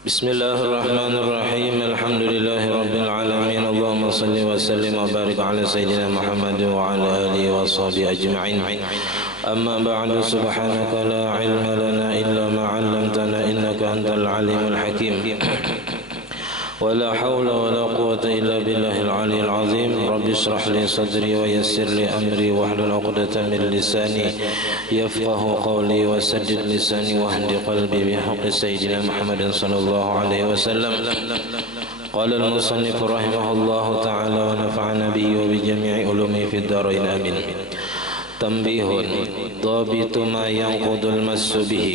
Bismillahirrahmanirrahim. Alhamdulillahirabbil alamin. Allahumma shalli wa sallim wa barik ala sayyidina Muhammad wa ala alihi wa sahbihi ajma'in. Amma ba'du, subhanaka la ilma lana illa ma 'allamtana innaka antal alimul hakim. ولا حول ولا قوة إلا بالله العلي العظيم. رب اشرح لي صدري ويسر لي أمري واحلل عقدة من لساني يفقه قولي وسدد لساني واهد قلبي بحق سيدنا محمد صلى الله عليه وسلم. قال المصنف رحمه الله تعالى ونفعنا به وبجميع علومه في الدارين آمين. تنبيه: ضابط ما ينقض المس به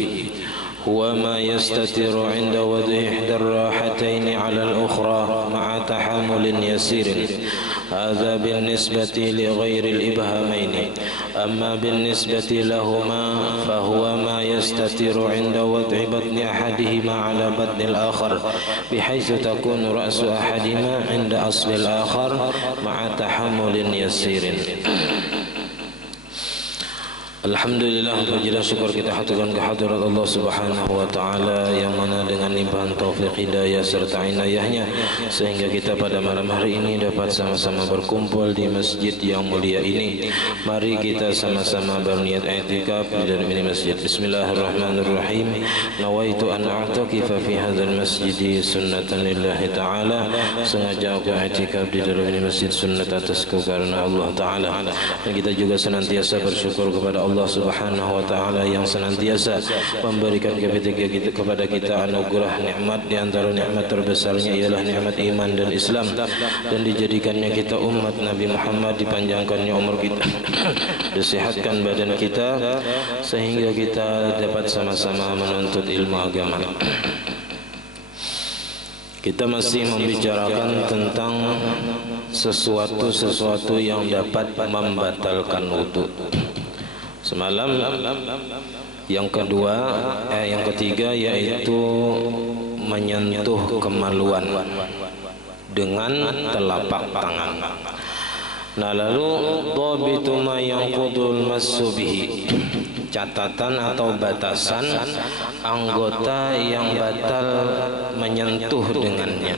هو ما يستتر عند وضع إحدى الراحتين على الأخرى مع تحمل يسير. هذا بالنسبة لغير الإبهامين. أما بالنسبة لهما فهو ما يستتر عند وضع بطن أحدهما على بطن الآخر بحيث تكون رأس أحدهما عند أصل الآخر مع تحمل يسير. Alhamdulillah, puji dan syukur kita haturkan kehadirat Allah Subhanahu wa taala yang mana dengan limpahan taufik hidayah serta inayahnya sehingga kita pada malam hari ini dapat sama-sama berkumpul di masjid yang mulia ini. Mari kita sama-sama berniat i'tikaf di dalam ini masjid. Bismillahirrahmanirrahim. Nawaitu an a'takifa fi hadzal masjid sunnatan lillahi taala. Sengaja aku i'tikaf di dalam ini masjid sunnat atasku karena Allah taala. Dan kita juga senantiasa bersyukur kepada Allah Subhanahu wa taala yang senantiasa memberikan kepada kita anugerah nikmat. Di antara nikmat terbesarnya ialah nikmat iman dan Islam, dan dijadikannya kita umat Nabi Muhammad, dipanjangkannya umur kita, disehatkan badan kita sehingga kita dapat sama-sama menuntut ilmu agama. Kita masih membicarakan tentang sesuatu yang dapat membatalkan wudu. Semalam yang ketiga yaitu menyentuh kemaluan dengan telapak tangan. Nah, lalu dhabitu ma yanqudul massu bihi, catatan atau batasan anggota yang batal menyentuh dengannya.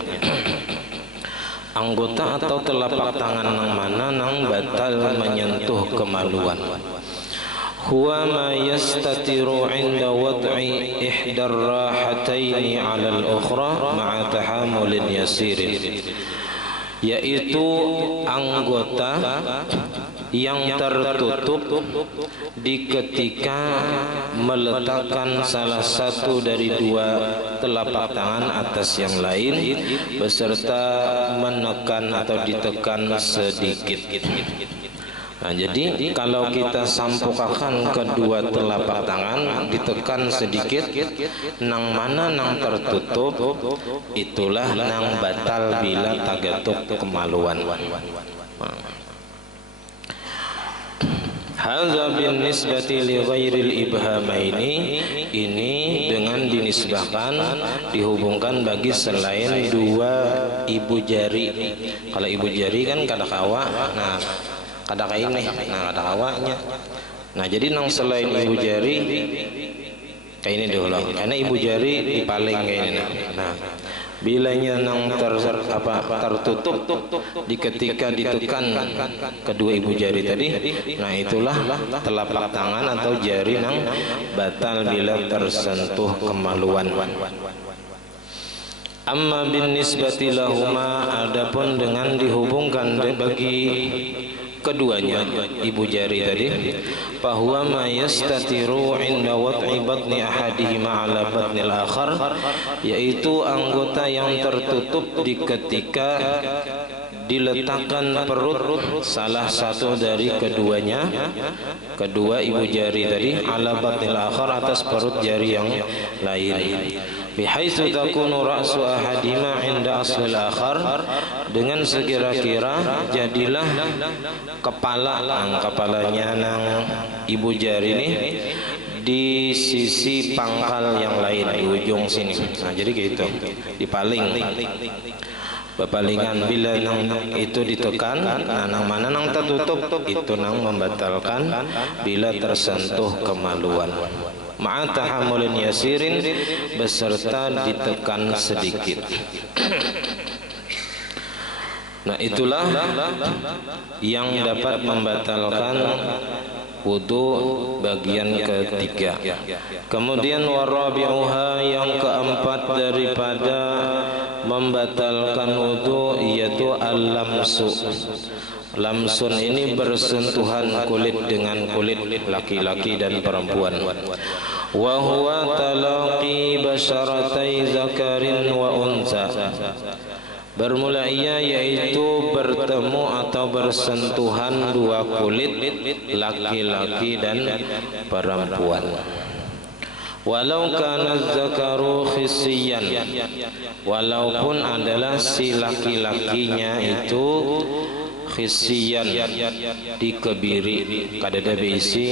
Anggota atau telapak tangan yang mana nang batal menyentuh kemaluan. Huwa ma yastatiru 'inda wad'i ihdar rahataini 'ala al-ukhra ma'a tahammulin yasirin, yaitu anggota yang tertutup di ketika meletakkan salah satu dari dua telapak tangan atas yang lain beserta menekan atau ditekan sedikit. Nah, jadi kalau kita sampukakan kedua telapak tangan ditekan sedikit, nang mana nang tertutup itulah nang batal bila tagatuk kemaluan. Hadza bin nisbati li ghairil ibhamaini, ini dengan dinisbahkan dihubungkan bagi selain dua ibu jari. Kalau ibu jari kan kada kawa, nah kada kaini, nah kada kawanya. Nah, jadi nang selain ibu jari kayak ini dulu, karena ibu jari dipaling kayak ini. Nah, bilanya nang tertutup di ketika ditekan kedua ibu jari tadi, nah itulah telapak tangan atau jari nang batal bila tersentuh kemaluan. Amma bin nisbati lahuma, adapun dengan dihubungkan bagi keduanya ibu jari tadi, bahwa ma yastatiru 'inda wad'i batni ahadihima 'ala batnil akhar, yaitu anggota yang tertutup di ketika diletakkan perut salah satu dari keduanya, kedua ibu jari tadi, 'ala batnil akhar, atas perut jari yang lain. Bihaitsu takunu ra'su ahadima 'inda aslil akhar, dengan sekira-kira jadilah kepalanya nang ibu jari ini di sisi pangkal yang lain, di ujung sini. Nah, jadi gitu, dipaling. Bepalingan bila nang itu ditekan, nah nang mana nang tertutup itu nang membatalkan bila tersentuh kemaluan. ma'a tahammulin yasirin, beserta ditekan sedikit. Nah, itulah yang dapat membatalkan wudu bagian ketiga. Kemudian warabi'uha, yang keempat daripada membatalkan wudu yaitu al-lamsu. Lamsun ini bersentuhan kulit dengan kulit laki-laki dan perempuan. Wa huwa talaqi basyaratai zakarin wa unsa. Bermula ia yaitu bertemu atau bersentuhan dua kulit laki-laki dan perempuan. Walau kana zakaru khisiyan, walaupun adalah si laki-lakinya itu khisiyan, dikebiri, kadada bisi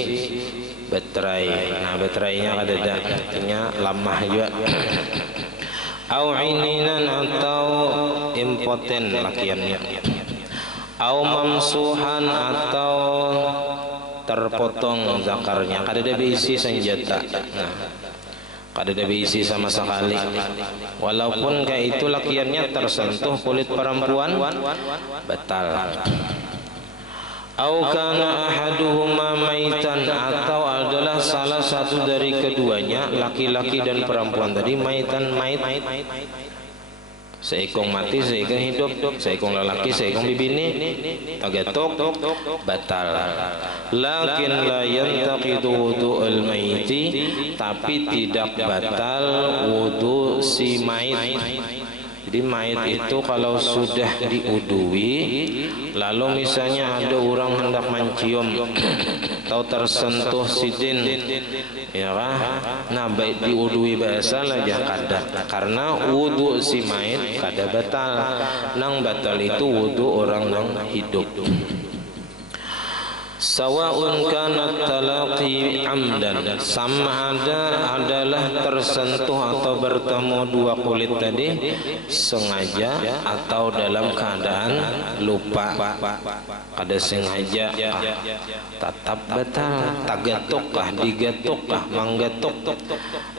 betrai. Nah, betrainya kadada artinya lamah juga. Au ininan, atau impoten lakiannya. Au mamsuhan, atau terpotong zakarnya, kadada bisi senjata. Nah, kadada bisi sama sekali. Walaupun kayak itu lakiannya tersentuh kulit perempuan, batal. Au kana ahaduhuma maitan, atau adalah salah satu dari keduanya, laki-laki dan perempuan tadi, maitan, mait, seikong mati seikong hidup, seikong lelaki seikong bibini, tagetok, batal. Lakin la yantaqidu wudu'ul maiti, tapi tidak batal wudu si mait. Jadi mayit itu kalau sudah diudui, lalu misalnya ada orang hendak mencium atau tersentuh sidin, ya kan? Nah, baik diudui biasa aja kada, karena wudu si mayit kada batal. Nang batal itu wudu orang yang hidup. Sawa'un kanat talaqi amdan, sama adalah tersentuh atau bertemu dua kulit tadi sengaja atau dalam keadaan lupa. Kada sengaja tetap batal. Tagatukkah, digatukkah, manggatuk,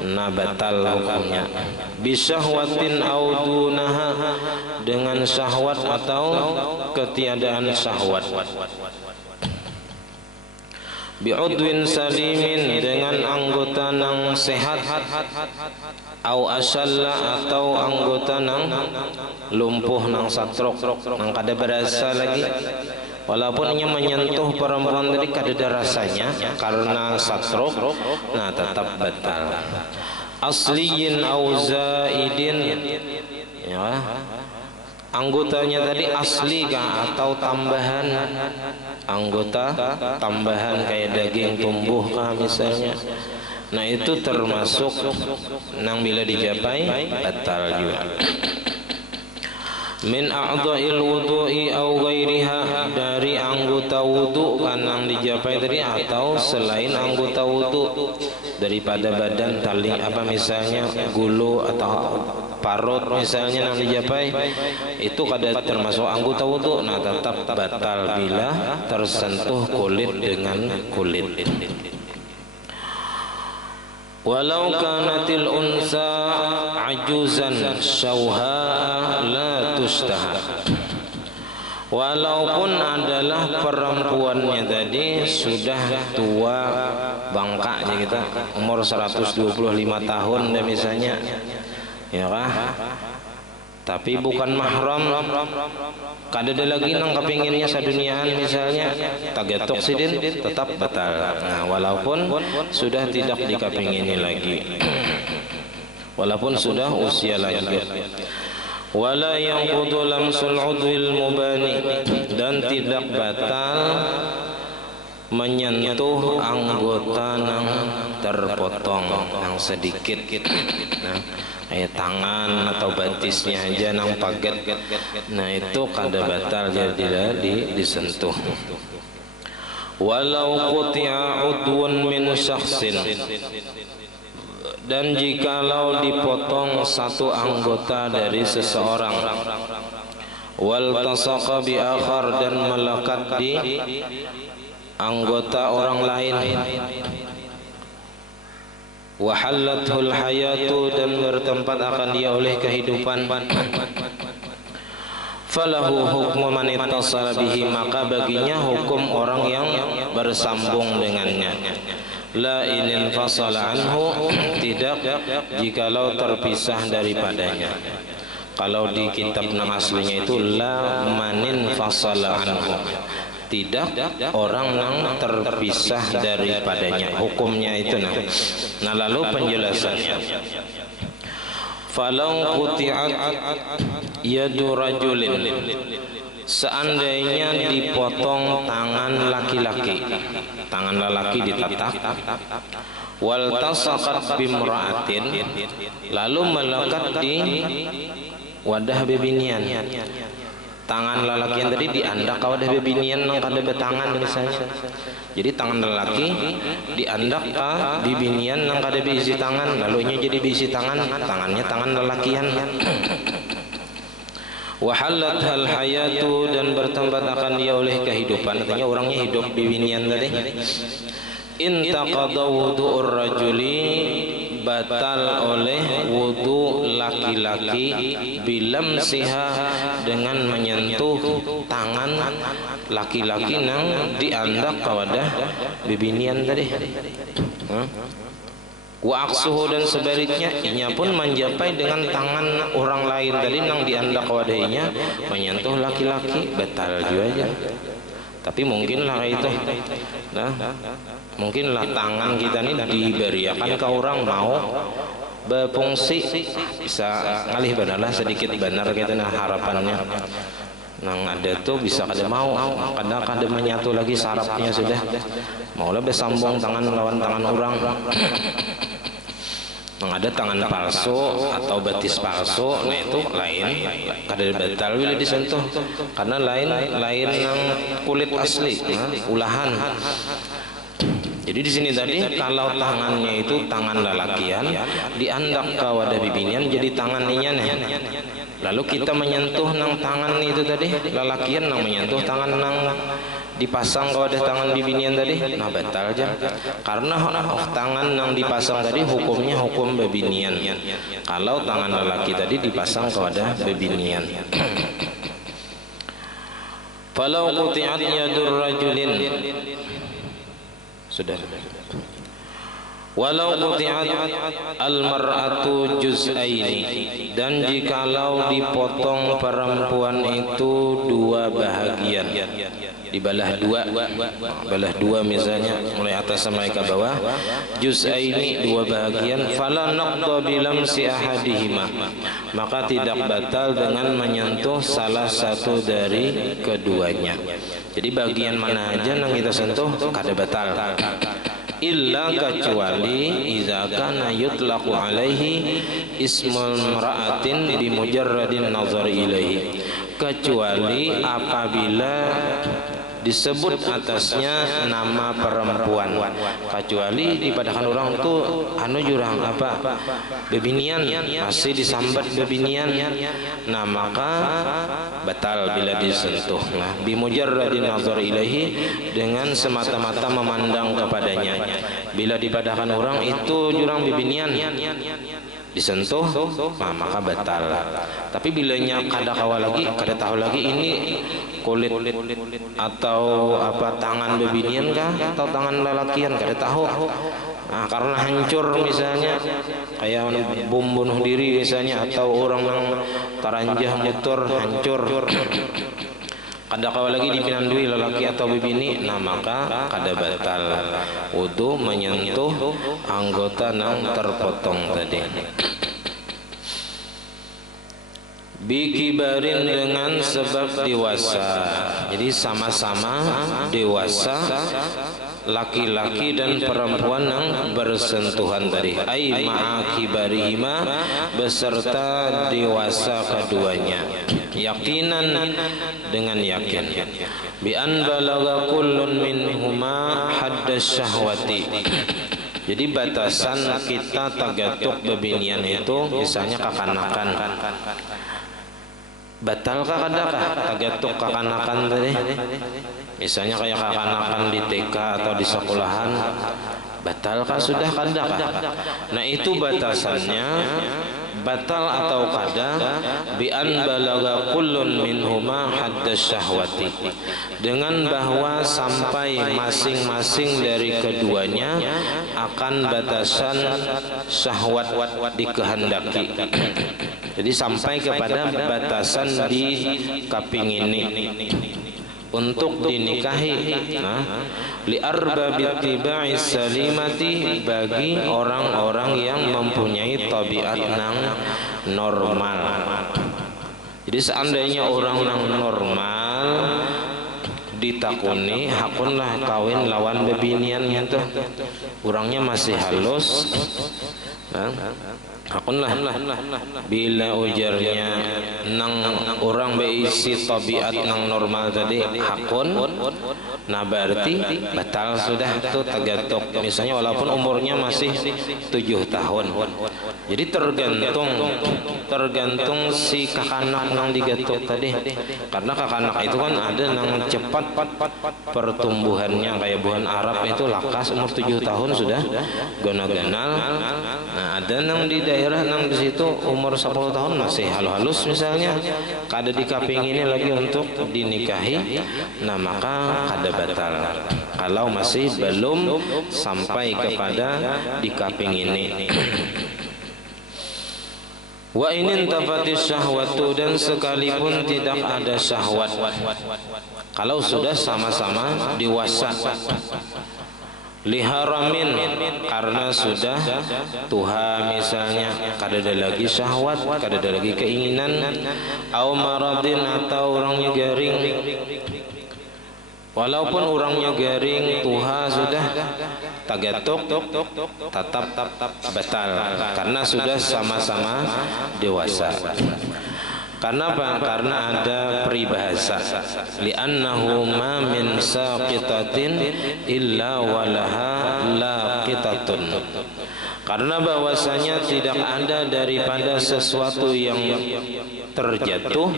nah batal hukumnya. Bisyahwatin au dunaha, dengan syahwat atau ketiadaan syahwat. Bi'udwin salimin, dengan anggota nang sehat. Au asalla, atau anggota nang lumpuh, nang satrok, nang kada berasa lagi. Walaupun ia menyentuh perempuan tadi kada ada rasanya karena satrok, nah tetap batal. Asliyin au zaidin, ya, anggotanya tadi asli kah atau tambahan? Anggota tambahan kayak daging tumbuh kah misalnya. Nah, itu termasuk nang bila dijapai batal juga. Min a'dha'il wudu'i au ghairiha, dari anggota wudu kan nang dijapai tadi atau selain anggota wudu, daripada badan tali apa misalnya gulu atau parut misalnya nang dijapai, itu kada termasuk anggota wudu. Nah, tetap batal bila tersentuh kulit dengan kulit. Walau kanatil unsa ajuzan syauha la tustaha, walaupun adalah perempuannya tadi sudah tua bangkanya, kita umur 125 tahun deh misalnya, ya kah? Tapi bukan mahram, kada ada lagi nang kepinginnya saduniaan misalnya, tagetok sidin, tetap batal. Nah, walaupun sudah tidak dikepingini lagi, walaupun sudah usia lanjut. Wala yanqudu lamsul udwil mubani, dan tidak batal menyentuh anggota nang terpotong, nang sedikit. Nah, kayak tangan atau batisnya aja nang paget, nah itu kada batal, jadi tidak disentuh. Walau quti'a udwun min syakhsin, dan jikalau dipotong satu anggota dari seseorang, wal tasaqa bi akhar, dan melekat di anggota orang lain. wa halathul hayatu, dan bertempat akan dia oleh kehidupan, falahu hukmu man ittasala bihi, maka baginya hukum orang yang bersambung dengannya. La inin fasala anhu, tidak jikalau terpisah daripadanya. Kalau di kitab nang aslinya itu la manin fasala anhu, tidak orang yang terpisah daripadanya, hukumnya itu. Nah lalu penjelasannya, falau quti'at yadu rajulin, seandainya dipotong tangan laki-laki, tangan lelaki ditatak, wal tasaqat bimra'atin, lalu melekat di wadah bebinian, tangan lelaki yang tadi diandak ke wadah bebinian nang kada betangan misalnya. Jadi tangan lelaki diandak ke bibinian nang kada berisi tangan, lalunya jadi berisi tangan, tangannya tangan lelakian. Wahalat hal hayatu, dan bertempat akan dia oleh kehidupan, artinya orangnya hidup bibinian tadi. Intaqada wudu'ur rajuli, batal oleh wudu laki-laki, bilam siha, dengan menyentuh tangan laki-laki nang diandak kawadah bibinian tadi. Wa aksuhu, dan sebaliknya inya pun menjapai dengan tangan orang lain tadi nang diandak wadainya menyentuh laki-laki, batal juga aja. Tapi mungkinlah itu, nah mungkinlah tangan kita ini diberiakan ke orang mau berfungsi, bisa ngalih benar sedikit benar kita, nah harapannya nang ada tuh bisa kada mau, kadang kada menyatu lagi sarafnya sudah maulah bersambung tangan lawan tangan orang. Nang ada tangan palsu atau betis palsu, nah itu lain, kada batal bila disentuh, karena lain yang kulit asli, ulahan. Jadi di sini tadi kalau tangannya itu tangan lelakian diandak ke wadah bibinian jadi tangan ninya nih. Lalu kita menyentuh nang tangan itu tadi lelakian nang menyentuh tangan nang dipasang ke wadah tangan bibinian tadi, nah batal aja. Karena tangan nang dipasang tadi hukumnya hukum bibinian. Kalau tangan lelaki tadi dipasang ke wadah bibinian. Falau quti'at yadur rajulin, sudah. Walau quti'at al-mar'atu juz'aini, dan jikalau dipotong perempuan itu dua bahagian, dibelah dua misalnya mulai atas sampai ke bawah, juz'aini dua bahagian, fala naqda bilamsi ahadihima, maka tidak batal dengan menyentuh salah satu dari keduanya. Jadi bagian mana aja yang kita sentuh kada batal, illa kecuali idza kana yutlaqu alaihi ismul mar'atin bi mujarradin nazar ilaihi, kecuali apabila disebut atasnya nama perempuan, kecuali dipadakan orang tu anu jurang apa bebinian, masih disambat bebinian, nah maka batal bila disentuh. Nah bimujarradin nazar ilaihi, dengan semata-mata memandang kepadanya. Bila dipadakan orang itu jurang bebinian disentuh, nah maka batal. Tapi bilanya kada kawal lagi, kada tahu lagi ini kulit atau apa tangan bebinian kah atau tangan lelakian, kada tahu. Nah karena hancur misalnya kayak bom bunuh diri misalnya, atau orang yang taranjah motor hancur, kada kawal lagi dipinandui lelaki atau bibini, nah maka kada batal wudu menyentuh anggota yang terpotong tadi. Bikibarin, dengan sebab dewasa, jadi sama-sama dewasa laki-laki dan perempuan yang bersentuhan tadi, ai ma'akibarihima, beserta dewasa keduanya, yakinan, dengan yakin, bi an balagha kullun minhuma haddas syahwati. Jadi batasan kita tagatuk bebinian itu misalnya kekanakan, batalkah kadakah tagatuk kekanakan tadi? Misalnya kayak kekanakan di TK atau di sekolahan, batalkah sudah kadakah? Nah itu batasannya batal atau kada bi an balaga kullun minhuma haddas syahwati, dengan bahwa sampai masing-masing dari keduanya akan batasan syahwat dikehendaki. Jadi sampai kepada batasan di kaping ini untuk dinikahi. Nah, li arbabit tibai salimati, bagi orang-orang yang mempunyai tabiat nang normal. Jadi seandainya orang nang normal ditakuni hakunlah kawin lawan bebinian itu, orangnya masih halus, hakunlah bila ujarnya nang orang beisi tabiat nang normal tadi hakun, nah berarti batal sudah tuh tagatok. Misalnya walaupun umurnya masih 7 tahun, jadi tergantung si kakanak nang digatok tadi, karena kakanak itu kan ada nang cepat pertumbuhannya, kayak buhan Arab itu lakas umur 7 tahun sudah gona-ganal. Nah ada nang di daerah nang di situ umur 10 tahun masih halus misalnya, kada dikaping ini lagi untuk dinikahi, nah maka kada batal kalau masih belum sampai kepada dikaping ini. Wa inin tafatis syahwatu, dan sekalipun tidak ada syahwat, kalau sudah sama-sama dewasa, liharamin, karena sudah tuha misalnya, kada ada lagi syahwat, kada ada lagi keinginan, au maradin, atau orangnya garing. Walaupun orangnya garing, tuha sudah tagatok, tetap batal karena sudah sama-sama dewasa. Karena apa? Karena ada peribahasa, li'annahu ma min saqitatin illa walaha laqitatun. Karena bahwasanya tidak ada daripada sesuatu yang terjatuh,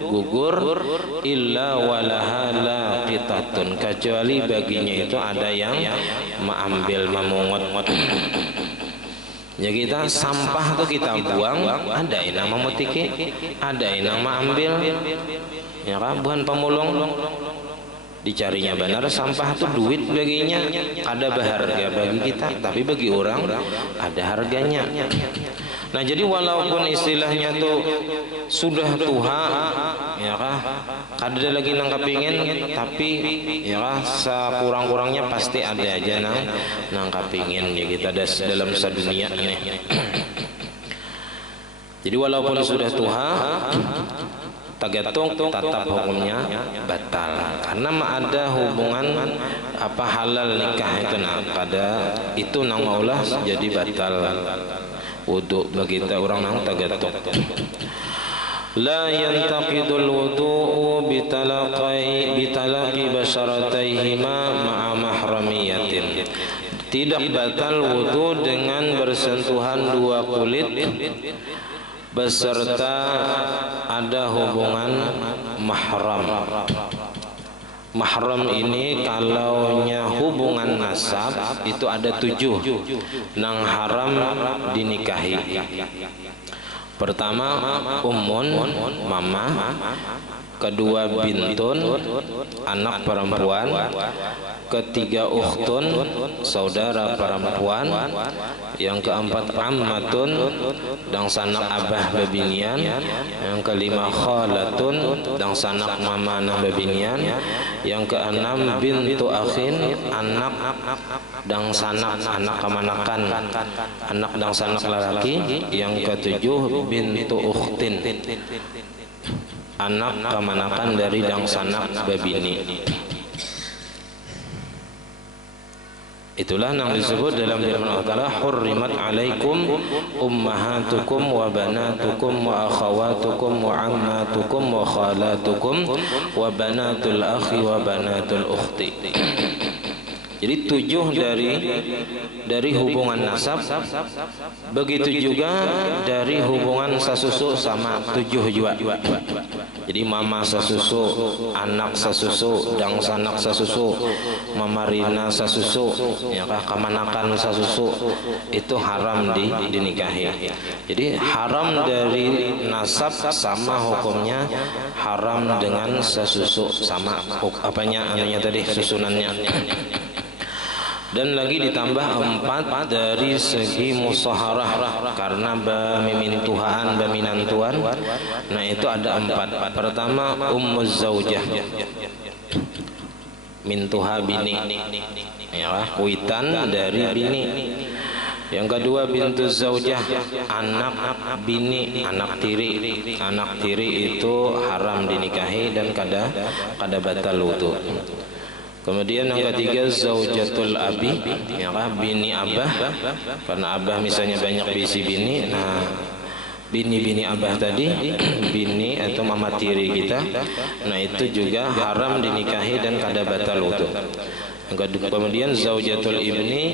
gugur, illa walaha laqitatun, kecuali baginya itu ada yang mengambil, memungut. Ya kita sampah tuh kita buang, ada yang memutiki, ada yang mengambil, ya kan, bukan pemulung. Dicarinya benar, sampah itu duit baginya, ada berharga bagi kita, tapi bagi orang ada harganya. Nah jadi walaupun istilahnya tuh sudah tuha, ya kah, kada lagi nang kepingin, tapi ya kah, sekurang-kurangnya pasti ada aja nang kepingin, ya kita ada dalam sedunia ini. Jadi walaupun sudah tuha, tagatung tetap hukumnya batal, karena ada hubungan apa halal nikah itu, nah pada itu nang maulah jadi batal wudu bagi kita orang nang tagatung. La yantaqidul wudu'u bitalaqi basharatayhima ma'a mahramiyatin. Tidak batal wudu dengan bersentuhan dua kulit beserta ada hubungan mahram. Mahram ini kalaunya hubungan nasab itu ada 7 nang haram dinikahi. Pertama ummun, mama. Kedua bintun, anak perempuan. Ketiga ukhtun, saudara perempuan. Yang keempat ammatun, dang sanak abah bebinian. Yang kelima khalatun, dang sanak mama nang bebinian. Yang keenam bintu akhin, anak dang sanak, anak kemanakan, anak dang sanak lelaki. Yang ketujuh bintu ukhtin, anak kemanakan dari dang sanak babini. Itulah yang disebut dalam firman Allah Ta'ala, hurrimat alaikum ummahatukum wa banatukum wa akhawatukum wa ammatukum wa khalatukum wa banatul akhi wa banatul ukhti. Jadi 7 dari hubungan nasab, begitu juga dari hubungan sasusu sama 7 juga. Jadi mama sasusu, anak sasusu, dang sanak sasusu, mamarina sasusu, ya kah, kamanakan sasusu, itu haram dinikahi. Jadi haram dari nasab sama hukumnya haram dengan sasusu, sama anunya tadi, susunannya. Dan lagi ditambah 4 dari segi musaharah, karena bamimintuhaan, baminantuan. Nah itu ada 4. Pertama ummuz zaujah, mintuha bini, ya, kuitan dari bini. Yang kedua bintu zaujah, anak bini, anak tiri. Anak tiri itu haram dinikahi dan kada batal wudu. Kemudian yang ketiga zaujatul abi, ya kan, bini abah, karena abah misalnya banyak bisi bini. Nah bini abah tadi, bini atau mama tiri kita, nah itu juga haram dinikahi dan kada batal wudu. Kemudian zaujatul ibni,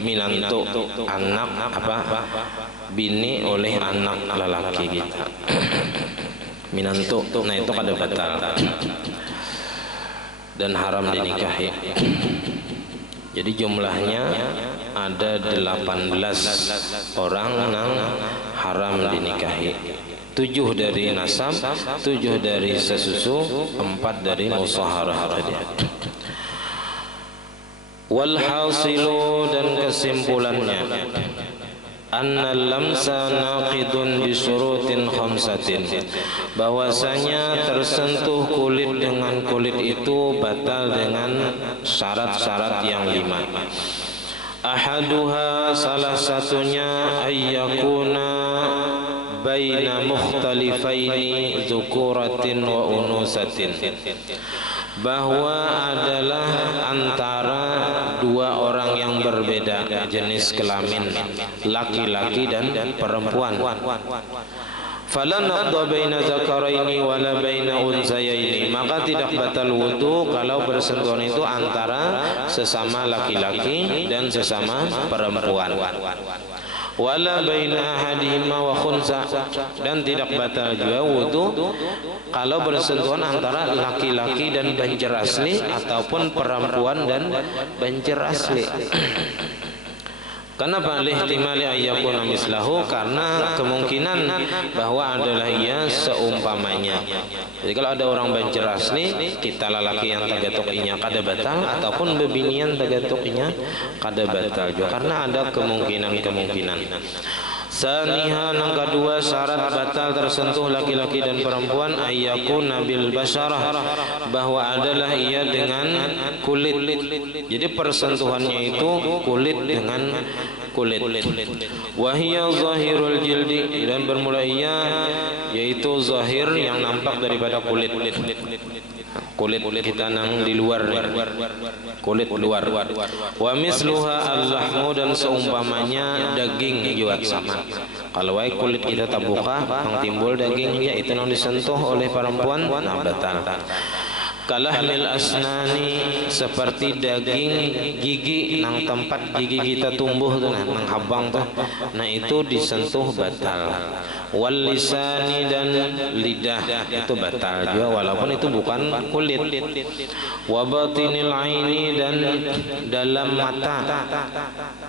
minantu, anak bini oleh anak lelaki kita, minantu, nah itu kada batal dan haram dinikahi. Jadi jumlahnya ada 18 orang yang haram dinikahi. 7 dari nasab, 7 dari sesusu, 4 dari musaharah tadi. Walhasilu, dan kesimpulannya, annal lamsa naqidun bisurutin khamsatin, bahwasanya tersentuh kulit dengan kulit itu batal dengan syarat-syarat yang 5. Ahaduha, salah satunya, ayyakuna baina mukhtalifaini dzukuratin wa unusatin, bahwa adalah antara 2 orang yang berbeda jenis kelamin, laki-laki dan perempuan. Fala naqda baina zakaraini wala baina unsayaini, maka tidak batal wudu kalau bersentuhan itu antara sesama laki-laki dan sesama perempuan. Wala baina ahadihima wa khunsa, dan tidak batal juga wudu kalau bersentuhan antara laki-laki dan banjer asli ataupun perempuan dan banjer asli. Kenapa? Lihtimali ayyakuna mislahu, karena kemungkinan bahwa adalah ia seumpamanya. Jadi kalau ada orang banjer asli, kita lelaki yang tagatukinya kada batal, ataupun bebinian tagatukinya kada batal juga, karena ada kemungkinan. Saniha, yang kedua, syarat batal tersentuh laki-laki dan perempuan, ayyakuna bil basyarah, bahwa adalah ia dengan kulit. Jadi persentuhannya itu kulit dengan kulit. Wahiyya zahirul jildi, dan bermula ia yaitu zahir yang nampak daripada kulit. Kulit kita nang di luar, kulit luar. Wa misluha al-lahmu, dan seumpamanya daging juga sama. Kalau kulit kita terbuka, yang timbul daging, ya itu yang disentuh oleh perempuan, nah batal. Kalahmil asnani, seperti daging gigi, nang tempat gigi kita tumbuh tuh, nang habang tuh, nah itu disentuh batal. Wal lisani, dan lidah itu batal juga walaupun itu bukan kulit. Wa batinil aini, dan dalam mata,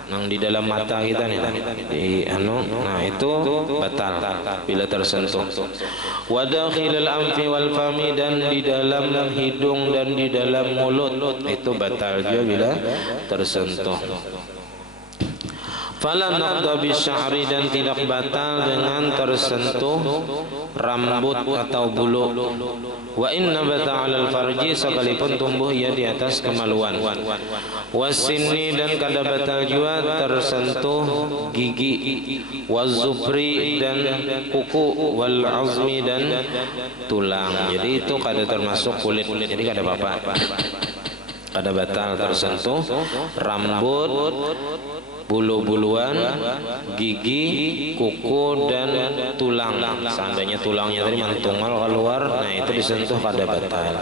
nang di dalam mata kita nih, nah itu batal bila tersentuh. Wa dakhilil anfi wal fami, dan di dalam hidung dan di dalam mulut, itu batal juga bila tersentuh. Fala naqda bisya'ri, dan tidak batal dengan tersentuh rambut atau bulu. Wa inna bata 'alal farji, sekalipun tumbuh ia di atas kemaluan. Wasinni, dan kada batal juga tersentuh gigi. Wazufri, dan kuku. Wal azmi, dan tulang. Jadi itu kada termasuk kulit, jadi kada apa-apa. Kada batal tersentuh rambut, bulu-buluan, gigi, kuku, dan tulang. Seandainya tulangnya tadi mantunggal keluar, nah itu disentuh kada batal.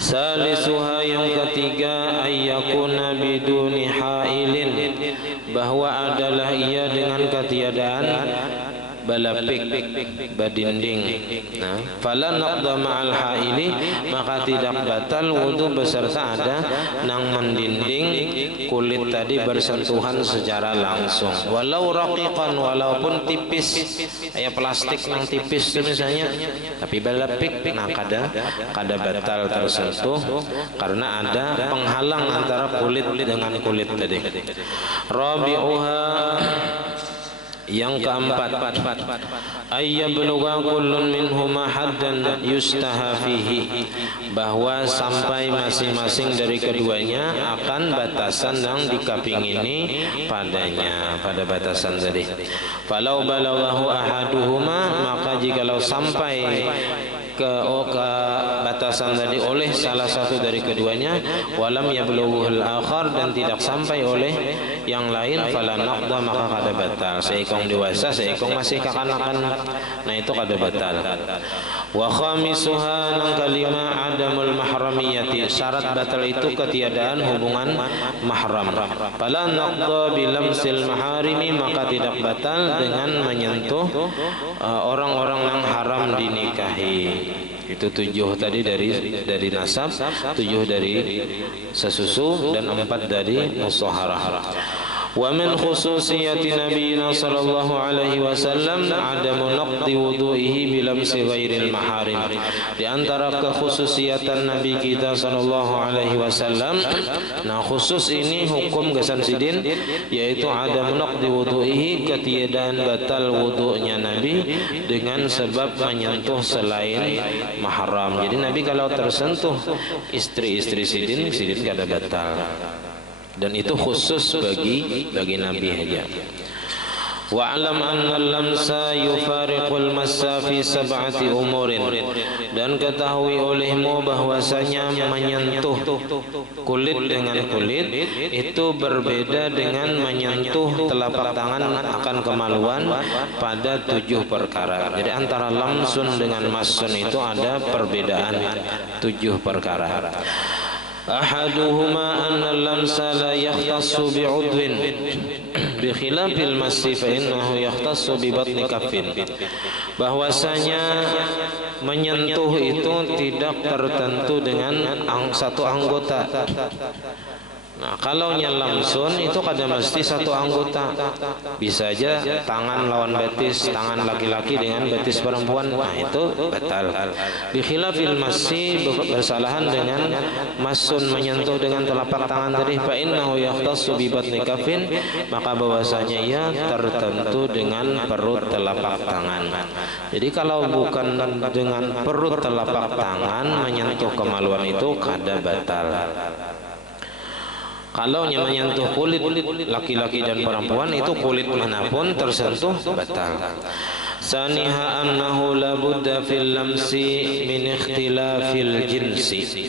Salisuha, yang ketiga, ayyakuna biduni hailin, bahwa adalah ia dengan ketiadaan balapik badinding. Nah, fala naqda ma'al haili, maka tidak batal wudu beserta ada nang mendinding kulit tadi bersentuhan secara langsung. Walau raqiqan, walaupun tipis, kayak plastik nang tipis itu misalnya, tapi balapik nah kada batal tersentuh karena ada penghalang antara kulit dengan kulit tadi. Rabi'uha, yang keempat, ayyabluga kullun minhuma haddan yustaha fihi, bahwa sampai masing-masing dari keduanya akan batasan yang dikapingini padanya, pada batasan tadi. Falau balaghahu ahaduhuma, maka jikalau sampai ke batasan tadi oleh salah satu dari keduanya, walam yablughuhul akhar, dan tidak sampai oleh yang lain, fala naqda, maka kada batal. Seikong dewasa, seikong masih kekanakan, nah itu kada batal. Wa khamisuha, nang kalima, adamul mahramiyati, syarat batal itu ketiadaan hubungan mahram. Fala naqda bilamsil maharimi, maka tidak batal dengan menyentuh orang-orang yang haram dinikahi. Itu 7 tadi dari nasab, 7 dari sesusu, dan 4 dari musyaharah. Wa min khususiyati nabiyina sallallahu alaihi wasallam adamu naqdi wudu'ihi bilamsi ghairil maharim. Di antara kekhususiatan Nabi kita sallallahu alaihi wasallam, nah khusus ini hukum gasan sidin, yaitu adamu naqdi wudu'ihi, ketiadaan batal wudu'nya Nabi dengan sebab menyentuh selain mahram. Jadi Nabi kalau tersentuh istri-istri sidin kada batal. Dan itu khusus bagi Nabi saja. Wa alam anna al-lamsa yufariqul massa fi sab'ati umurin, dan ketahui olehmu bahwasanya menyentuh kulit dengan kulit itu berbeda dengan menyentuh telapak tangan akan kemaluan pada 7 perkara. Jadi antara lamsun dengan masun itu ada perbedaan 7 perkara. Ahaduhuma anna al-lamsa la yakhtassu bi'udwin bi khilafil massi fa innahu yakhtassu bi batni kaffin, bahwasanya menyentuh itu tidak tertentu dengan satu anggota. Nah, kalau lamsun itu kada mesti satu anggota, bisa aja tangan lawan betis, tangan laki-laki dengan betis perempuan, nah itu batal. Bi khilafil massi, bersalahan dengan masun menyentuh dengan telapak tangan tadi, fa innahu yahtassu bi batni kafin, maka bahwasanya ia tertentu dengan perut telapak tangan. Jadi kalau bukan dengan perut telapak tangan menyentuh kemaluan itu kada batal. Kalau menyentuh kulit laki-laki dan perempuan, itu kulit manapun tersentuh batal. Saniha annahu la budda fil lamsi min ikhtilafil jinsi.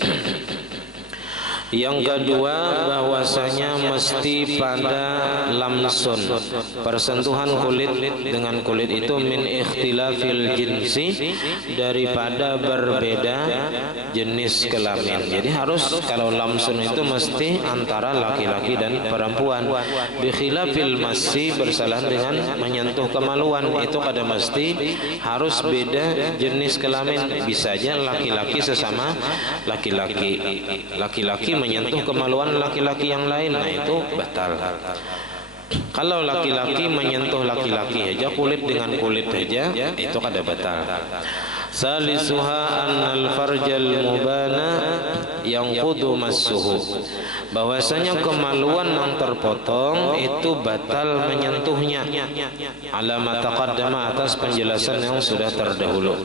Yang kedua, bahwasanya mesti pada lamsun, persentuhan kulit dengan kulit itu, min ikhtilafil jinsi, daripada berbeda jenis kelamin. Jadi harus kalau lamsun itu mesti antara laki-laki dan perempuan. Bi khilafil massi, bersalahan dengan menyentuh kemaluan, itu kada mesti harus beda jenis kelamin. Bisa aja laki-laki sesama laki-laki, laki-laki menyentuh kemaluan laki-laki yang lain, nah itu batal. Kalau laki-laki menyentuh laki-laki aja, kulit dengan kulit aja, itu kada batal. Salisuha annal farjal mubana yanqudu massuhu, bahwasanya kemaluan yang terpotong itu batal menyentuhnya, ala ma taqaddama, atas penjelasan yang sudah terdahulu.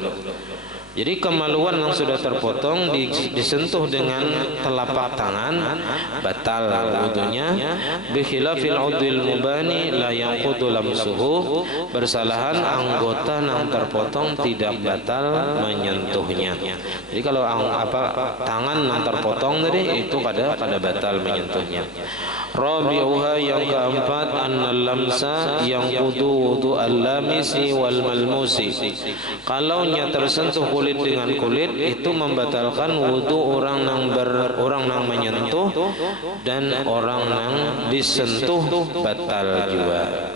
Jadi kemaluan yang sudah terpotong disentuh dengan telapak tangan batal wudunya. Bi khilafil udwil mubani la yanqudu lamsuhu, bersalahan anggota yang terpotong tidak batal menyentuhnya. Jadi kalau tangan yang terpotong tadi itu kada batal menyentuhnya. Rabi'uha, yang keempat, annal lamsa yanqudu wudu al-lamisi wal malmusi, kalau nya tersentuh kulit dengan kulit itu membatalkan wudu orang yang menyentuh dan orang yang disentuh batal juga.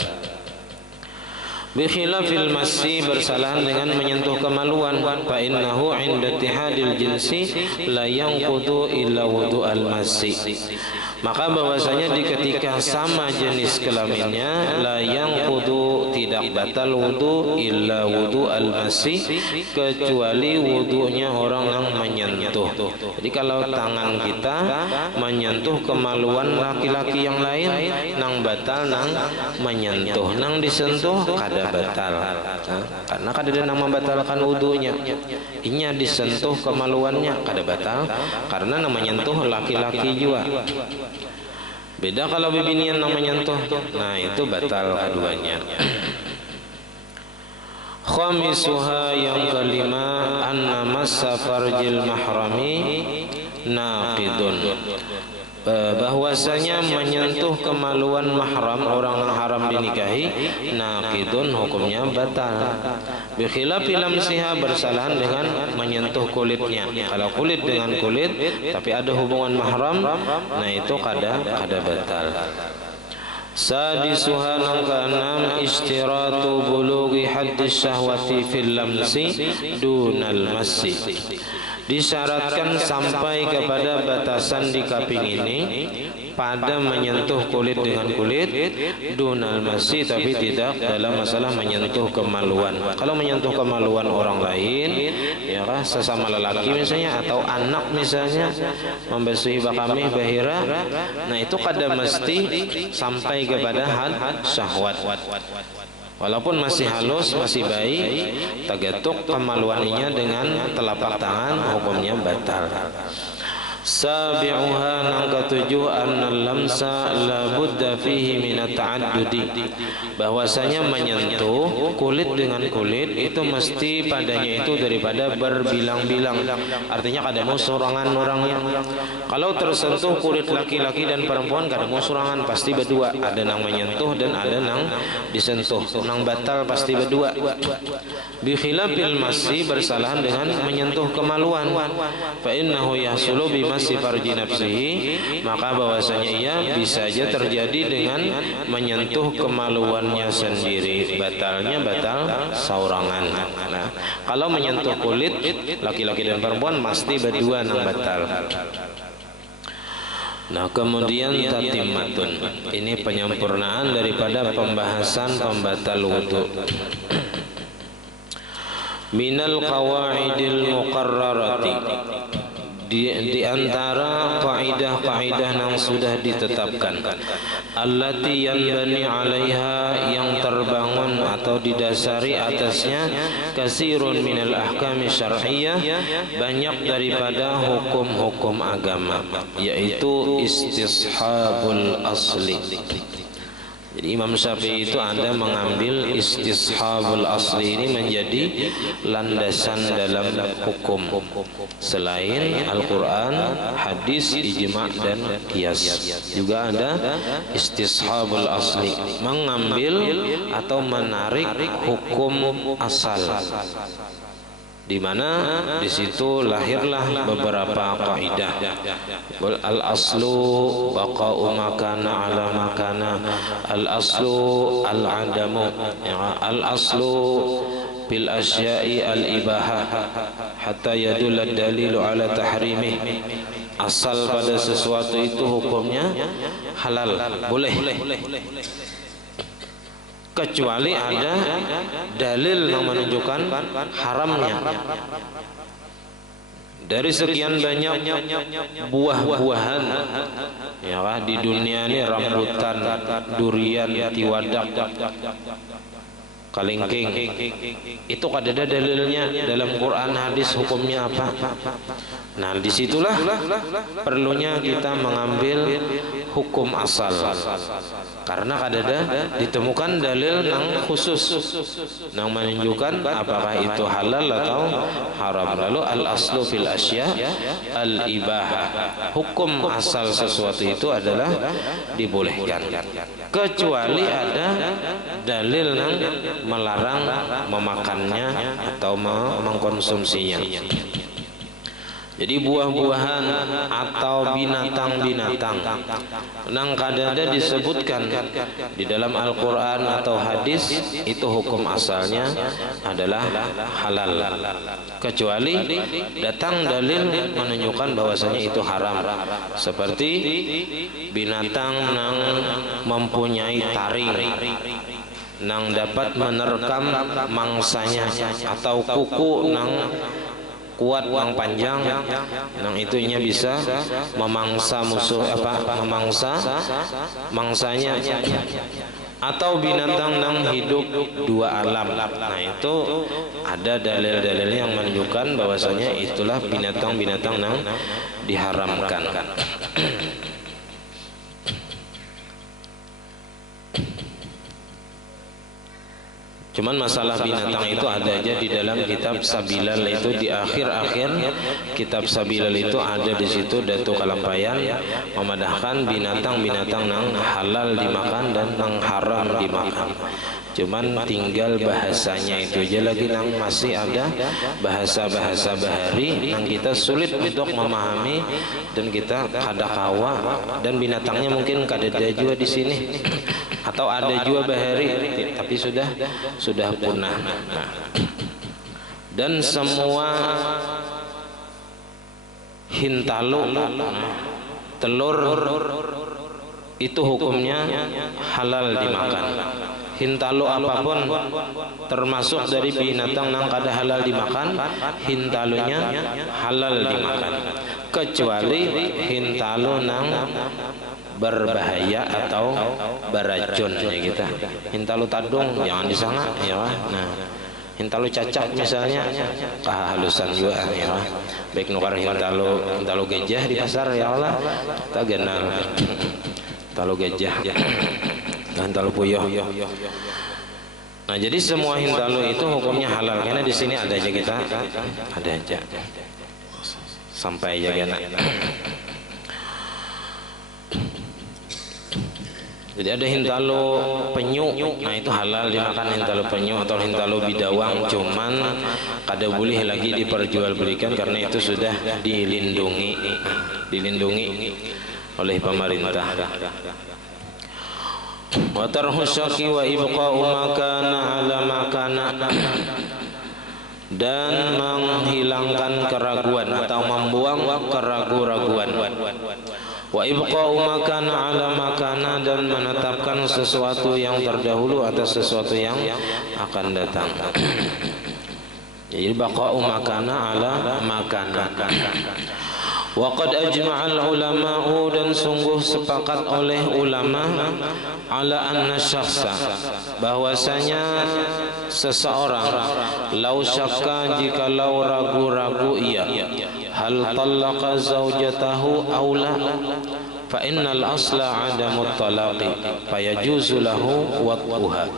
Bi khilafil massi, bersalahan dengan menyentuh kemaluan. Fa innahu 'inda ittihadil jinsi la yanqudu illa wudu'al massi. Maka bahwasanya di ketika sama jenis kelaminnya, la yanqudu, tidak batal wudu, illa wudu'al massi, kecuali wudunya orang yang menyentuh. Jadi kalau tangan kita menyentuh kemaluan laki-laki yang lain, nang batal nang menyentuh, nang disentuh kada batal. Karena kada nang membatalkan wudunya. Inya disentuh kemaluannya kada batal, karena nang menyentuh laki-laki juga. Beda kalau bibinian nang menyentuh, nah itu batal keduanya. Khamisuha, yang kelima, anna massa farjil mahrami naqidun, bahwasanya menyentuh kemaluan mahram, orang yang haram dinikahi, naqidun, hukumnya batal. Bi khilafi lamsiha, bersalahan dengan menyentuh kulitnya. Kalau kulit dengan kulit tapi ada hubungan mahram, nah itu kada batal. Sadisuha, nang keenam, istiratu bulughi haddis syahwati fil lamsi dunal massi, disyaratkan sampai kepada batasan di kaping ini pada menyentuh kulit dengan kulit, dunal massi, tapi tidak dalam masalah menyentuh kemaluan. Kalau menyentuh kemaluan orang lain, ya kan, sesama lelaki misalnya, atau anak misalnya, membasuhi bakami bahira, nah itu kada mesti sampai kepada had syahwat. Walaupun masih halus, masih baik, tagatuk kemaluannya dengan telapak tangan, hukumnya batal. Sabi'uha, nang ketujuh, annal lamsa la budda fihi minat ta'addudi, bahwasanya menyentuh kulit dengan kulit itu mesti padanya itu daripada berbilang-bilang. Artinya kada mau sorangan orangnya. Kalau tersentuh kulit laki-laki dan perempuan kada mau sorangan, pasti berdua. Ada nang menyentuh dan ada nang disentuh. Nang batal pasti berdua. Bi khilafil massi, bersalahan dengan menyentuh kemaluan. Fa innahu yahsulu bi masih farji nafsihi, maka bahwasanya ia bisa saja terjadi dengan menyentuh kemaluannya sendiri. Batalnya batal saurangan. Nah, kalau menyentuh kulit laki-laki dan perempuan mesti berdua nang batal. Nah, kemudian tatimmatun, ini penyempurnaan daripada pembahasan pembatal wudu. Minal qawaidil muqarrarati, di antara kaidah-kaidah yang sudah ditetapkan, allati yanbani 'alaiha, yang terbangun atau didasari atasnya, kasirun minal ahkami syar'iyyah, banyak daripada hukum-hukum agama, yaitu istishabul asli. Jadi Imam Syafi'i itu ada mengambil istishabul asli ini menjadi landasan dalam hukum selain Al-Quran, hadis, ijma' dan qiyas. Juga ada istishabul asli, mengambil atau menarik hukum asal, di mana di situ lahirlah beberapa kaidah. Al aslu baqa'u makana ala makana, al aslu al adamu, al aslu bil asya'i al ibahah hatta yadul dalilu ala tahrimih. Asal pada sesuatu itu hukumnya halal, boleh, kecuali ada dalil yang menunjukkan haramnya. Dari sekian banyak buah-buahan, ya di dunia ini, rambutan, durian, tiwadak, kalengking, itu ada dalilnya dalam Quran, hadis, hukumnya apa. Nah, disitulah perlunya kita mengambil hukum asal, karena kadada ditemukan dalil yang khusus yang menunjukkan apakah itu halal atau haram. Lalu al aslu fil asya al ibahah, hukum asal sesuatu itu adalah dibolehkan, kecuali ada dalil yang melarang memakannya atau mengkonsumsinya. Jadi buah-buahan atau binatang-binatang nang kadada disebutkan di dalam Al-Quran atau hadis itu hukum asalnya adalah halal, kecuali datang dalil menunjukkan bahwasanya itu haram, seperti binatang nang mempunyai taring, nang dapat menerkam mangsanya, atau kuku nang kuat yang panjang, yang itunya bisa memangsa musuh memangsa mangsanya, atau binatang yang hidup dua alam. Nah itu ada dalil-dalil yang menunjukkan bahwasanya itulah binatang-binatang yang diharamkan. Cuman masalah binatang itu ada aja di dalam kitab Sabilal, itu di akhir-akhir kitab Sabilal itu ada di situ Datuk Kalampayan memadahkan binatang-binatang yang halal dimakan dan yang haram dimakan. Cuman tinggal bahasanya itu aja lagi yang masih ada bahasa-bahasa bahari yang kita sulit untuk memahami, dan kita kada kawa, dan binatangnya mungkin kada ada juga di sini. Atau ada juga bahari tapi sudah punah. Dan semua hintalo, telur itu hukumnya halal dimakan. Hintalo apapun termasuk dari binatang yang kada halal dimakan, hintalonya halal dimakan, kecuali hintalo nang berbahaya atau beracun ya kita. Hintalo tadung jangan disanga ya. Nah, hintalo cacat misalnya kehalusan juga ya. Baik nukar hintalo gejah di pasar ya Allah, kita kenal hintalo gejah, hintalo puyuh. Nah, jadi semua hintalo itu hukumnya halal, karena di sini ada aja kita, ada aja sampai aja kena. Jadi ada hintalo penyu, nah itu halal dimakan, hintalo penyu atau hintalo bidawang. Cuman kada boleh lagi diperjualbelikan karena itu sudah dilindungi oleh pemerintah. Wa tarhu syaki wa ibqa'u makana ala makana, dan menghilangkan keraguan atau membuang keraguan-raguan. Wa ibqa'u makana ala makana, dan menetapkan sesuatu yang terdahulu atas sesuatu yang akan datang. Jadi baqa'u makana ala makana. Wa qad ajma'al ulama'u, dan sungguh sepakat oleh ulama, ala anna syakhsa, bahwasanya seseorang, lau syakka, jikalau ragu-ragu ia, hal talaqa zaujatahu aw la, fa innal asla adamut talaqi fayajuzu lahu wat'uha.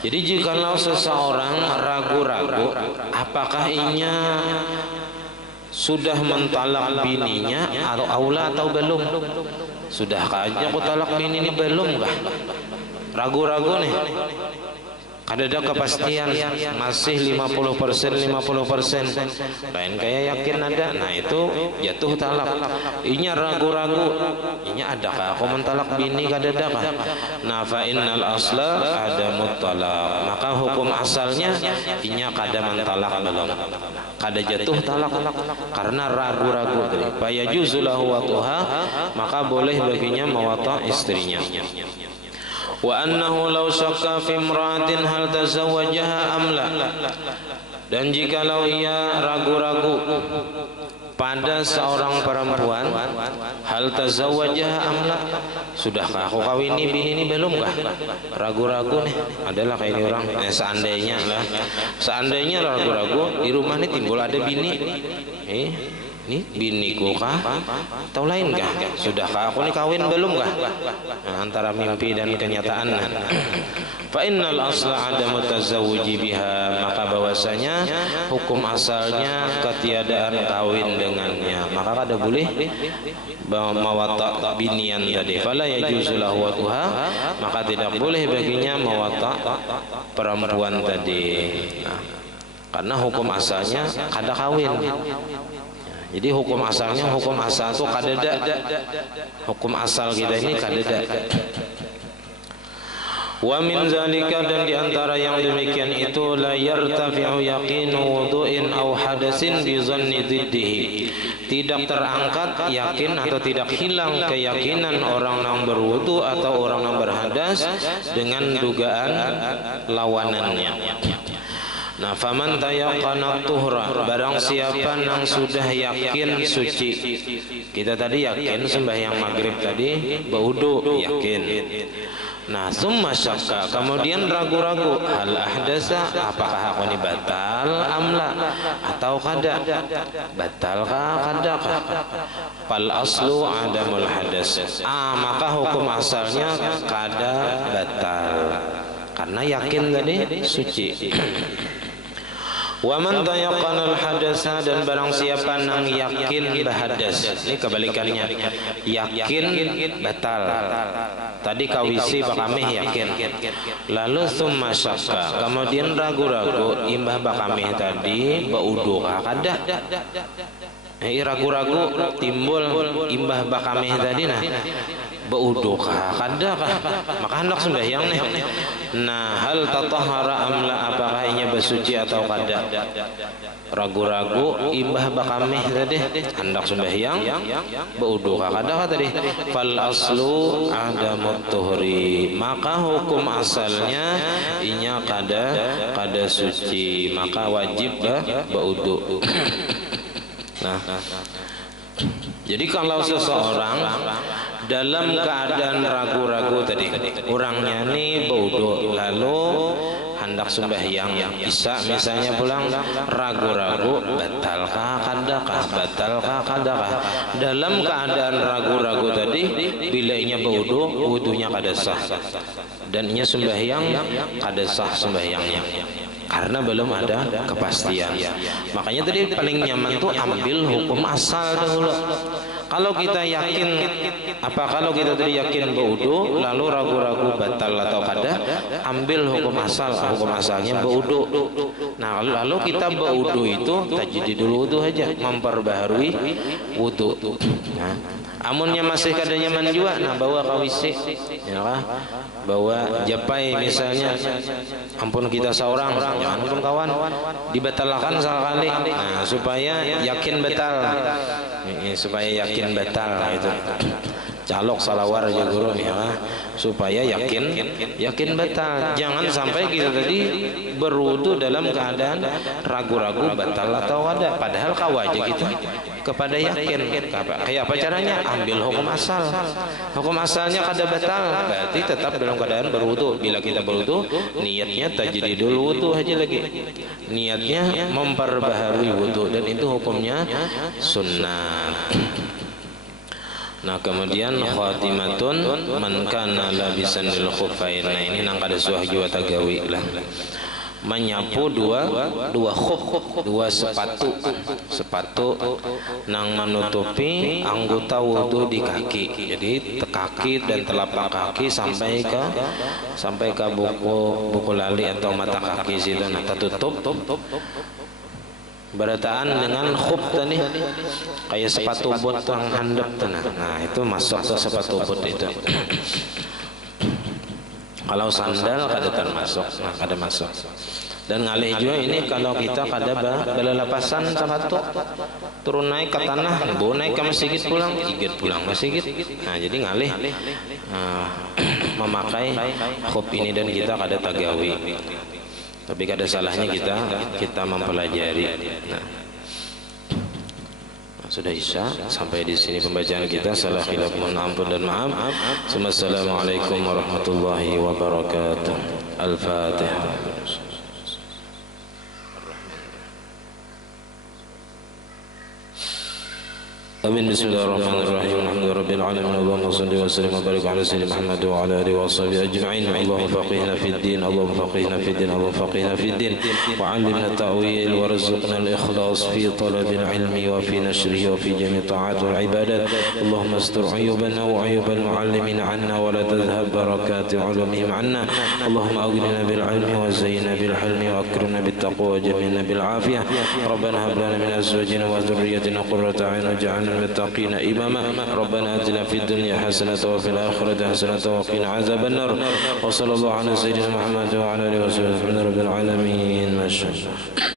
Jadi jikalau seseorang ragu-ragu apakah inya sudah mentalak bininya atau aula atau belum, sudah aja aku talak bini ini belum kah, ragu-ragu nih, kada ada kepastian, masih 50% lain kayak yakin ada. Nah itu jatuh talak. Inya ragu-ragu, inya ada kah aku mentalak bini, kada ada kah. Nah fa innal asla adamut talaq, maka hukum asalnya inya kada mentalak belum, kada jatuh talak karena ragu-ragu. Fa yajuzu lahu watuha, maka boleh baginya mewata istrinya. Wa annahu law syakka fi imra'atin hal tazawwajaha am la, dan jikalau ia ragu-ragu pada seorang perempuan, hal tazawwajaha am la, sudahkah aku kawini bini ini belum kah, ragu-ragu nih, adalah kayak ini orang. Seandainya ragu-ragu, di rumah ini timbul ada bini, ini biniku kah atau lain kah, sudahkah aku ini kawin belum kah, nah, antara mimpi dan kenyataan. Fa innal asla adamu tazawuji biha, maka bahwasanya hukum asalnya ketiadaan kawin dengannya, maka kada boleh mewata binian tadi. Fala yajuzu lahu watuha, maka tidak boleh baginya mewata perempuan tadi. Nah, karena hukum asalnya kada kawin. Jadi hukum asalnya, hukum asal itu kadeda. Hukum asal kita ini kadeda. Wa min zalika, dan diantara yang demikian itu, la yartafi'u yaqinu wudu'in aw hadasin bi zanni dhiddihi. Tidak terangkat yakin atau tidak hilang keyakinan orang yang berwudu atau orang yang berhadas dengan dugaan lawanannya. Nah, faman tayaqqana tuhra, barang siapa yang sudah yakin suci. Kita tadi yakin sembahyang maghrib tadi berwudu, yakin. Nah, summa syakka, kemudian ragu-ragu, hal ahdasa, apakah aku ini batal amla atau kada, batalkah kadakah. Fal aslu adamul hadas, maka hukum asalnya kada batal karena yakin tadi suci. Wa man tayaqqana al-hadasa, dan barang siapa nang yakin bahadas. Ini kebalikannya. Yakin batal. Tadi kawisi bakamih yakin. Lalu summa syakka, kemudian ragu-ragu imbah bakamih tadi baudu kada. Ragu-ragu timbul imbah bakamih tadi nah. Baudu kada kah? Maka hendak sembahyang nih. Nah, hal tatahara amla, apakah inya bersuci atau kada? Ragu-ragu imbah bakamih tadi hendak sembahyang baudu kada tadi. Fal aslu adamut tuhri, maka hukum asalnya inya kada suci, maka wajib baudu. Nah, jadi kalau seseorang dalam keadaan ragu-ragu tadi, orangnya nih baudu lalu hendak sembahyang isya misalnya pulang, ragu-ragu batalkah kadakah. Dalam keadaan ragu-ragu tadi, bila inya baudu, wudunya kada sah, dan inya sembahyang kada sah sembahyangnya karena belum ada kepastian. Makanya tadi paling nyaman tuh ambil hukum asal dahulu. Kalau kita yakin, kalau kita tadi yakin baudu lalu ragu-ragu batal atau kada, ambil hukum asal. Hukum asalnya baudu. Nah, lalu kita baudu itu tajdidul wudu aja, memperbaharui wudu. Nah, amunnya masih kada nyaman juga, nah bawa kawisi, ya kah? Bawa japai misalnya, ampun kita seorang, jangan pun kawan, dibatalkan sekali. Nah, supaya yakin batal, supaya yakin batal itu. Calok salawar aja guru nih, ya, supaya yakin batal. Jangan sampai kita tadi berwudu dalam keadaan ragu-ragu batal atau ada, padahal kawaja kita kepada yakin. Kayak apa caranya? Ambil hukum asal. Hukum asalnya kada batal, berarti tetap dalam keadaan berwudu. Bila kita berwudu, niatnya tajdidul wudu aja lagi. Niatnya memperbaharui wudu, dan itu hukumnya sunnah. Nah, kemudian khatimatun man kana labisan lil khuffain. Nah, ini nang kada suah jua tagawi lah. Menyapu dua khuf, dua sepatu nang menutupi anggota wudu di kaki. Jadi kaki dan telapak kaki sampai ke buku lali atau mata kaki situ, nah tertutup berataan dengan khuf tadi, kayak sepatu bot yang handap tanah. Nah, itu masuk ke sepatu bot itu. Kalau sandal kada termasuk, nah kada masuk. Dan ngalih juga ini kalau kita kada belelepasan sepatu turun naik ke tanah, bawa naik ke masjid pulang, iget pulang masjid. Nah, jadi ngalih memakai khuf ini, dan kita kada tagawi. Tapi kada salahnya kita mempelajari. Nah, sudah isya, sampai di sini pembacaan kita. Salah khilaf mohon ampun dan maaf. Assalamualaikum warahmatullahi wabarakatuh. Al-Fatihah. Amin. Bismillahirrahmanirrahim. Alhamdulillahirabbil alamin. Allahumma shalli wa sallim wa barik ala sayyidina Muhammad wa ala alihi wa sahbihi ajma'in. Allahumma faqihna fid din, Allahumma faqihna fid din, Allahumma faqihna fid din wa 'allimna at-ta'wil wa rizqna al-ikhlas fi talabil ilmi wa fi nashrihi wa fi jami' ta'at wal ibadat. Allahumma astur 'uyubana wa 'uyubal mu'allimin 'anna wa la tadhhab barakati 'ulumihim 'anna. Allahumma aghnina bil 'ilmi wa zayyinna bil hilmi wa akrimna bit بالتقوى وجميعنا بالعافية. ربنا هب لنا من أزواجنا وذريتنا قرة أعين واجعلنا للمتقين إماما. ربنا آتنا في الدنيا حسنة وفي الآخرة حسنة وقنا عذاب النار. وصلى الله على سيدنا محمد وعلى آله وصحبه رب العالمين. ما شاء الله.